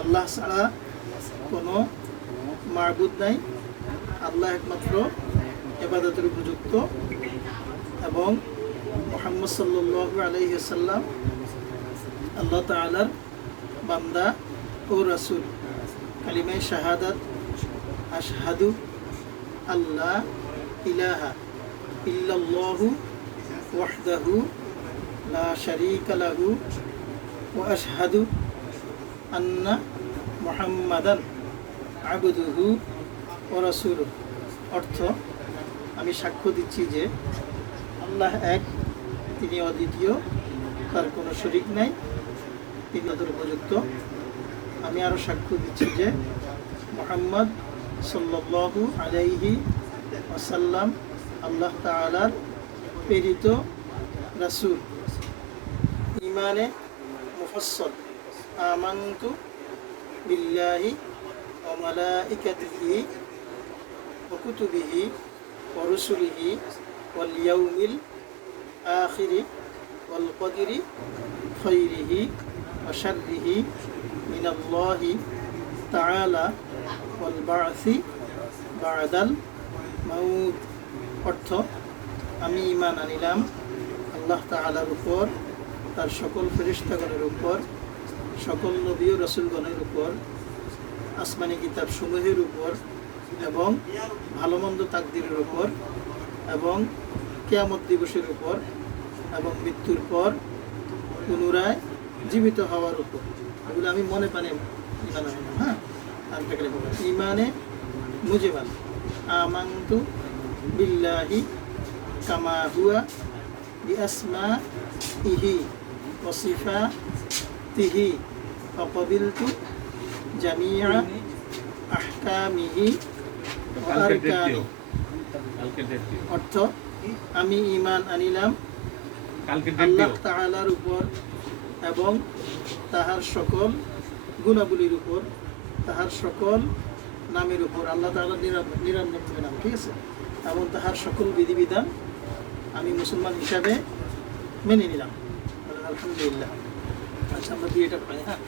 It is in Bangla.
আল্লাহ ছাড়া কোনো মাবুদ নাই, আল্লাহ একমাত্র ইবাদতের উপযুক্ত, এবং মুহাম্মদ সাল্লাল্লাহু আলাইহি ওয়াসাল্লাম আল্লাহ তাআলার বান্দা ও রাসূল। কালিমায়ে শাহাদাত, আশহাদু আল্লাহ ইলাহা ইল্লাল্লাহু ওয়াহদাহু লা শারীকা লাহু ওয়া আশহাদু আন্না মুহাম্মাদান আবদুহু ওয়া রাসূলুহু। অর্থ, আমি সাক্ষ্য দিচ্ছি যে আল্লাহ এক, তিনি অদ্বিতীয়, তার কোনো শরীক নাই, তিনি তাদের উপযুক্ত। আমি আরও সাক্ষ্য দিচ্ছি যে মুহাম্মদ সাল্লাল্লাহু আলাইহি ওয়াসাল্লাম আল্লাহ তাআলার প্রেরিত রাসূল। ঈমানে মুফাসসাল, আমানতু বিল্লাহি ওয়া মালাইকাতিহি ওয়া কুতুবিহি ওয়া রুসুলিহি ওয়াল ইয়াউমিল আখিরি ওয়াল কদরি খাইরিহি ওয়া শাররিহি মিনাল্লাহি তাআলা ওয়াল বা'সি বা'দাল মাউত। অর্থ, আমি ঈমান আনিলাম আল্লাহ তাআলার উপর, তার সকল ফেরেশতাগণের উপর, সকল নবী ও রাসূলগণের উপর, আসমানি কিতাব সমূহের উপর, এবং ভালো মন্দ তাকদীরের উপর, এবং কিয়ামত দিবসের উপর, এবং মৃত্যুর পর পুনরায় জীবিত হওয়ার উপর। এগুলো আমি মনে প্রাণে ঈমান আনলাম। হ্যাঁ, আর ঈমানে মুজিবান, আমানতু বিল্লাহি কামা হুয়া বিআসমাইহি ওয়া সিফাতিহি ওয়া ক্বাবিলতু জামিআ আহকামিহি ওয়া আরকানি। অর্থ, আমি ঈমান আনিলাম আল্লাহ তাআলার উপর এবং তাহার সকল গুণাবলীর উপর, তাহার সকল নামের উপর, আল্লাহ তাআলার 99 নাম, ঠিক আছে, এবং তাহার সকল বিধিবিধান আমি মুসলমান হিসাবে মেনে নিলাম। আলহামদুলিল্লাহ। আচ্ছা, আমরা বিয়েটা পাই। হ্যাঁ।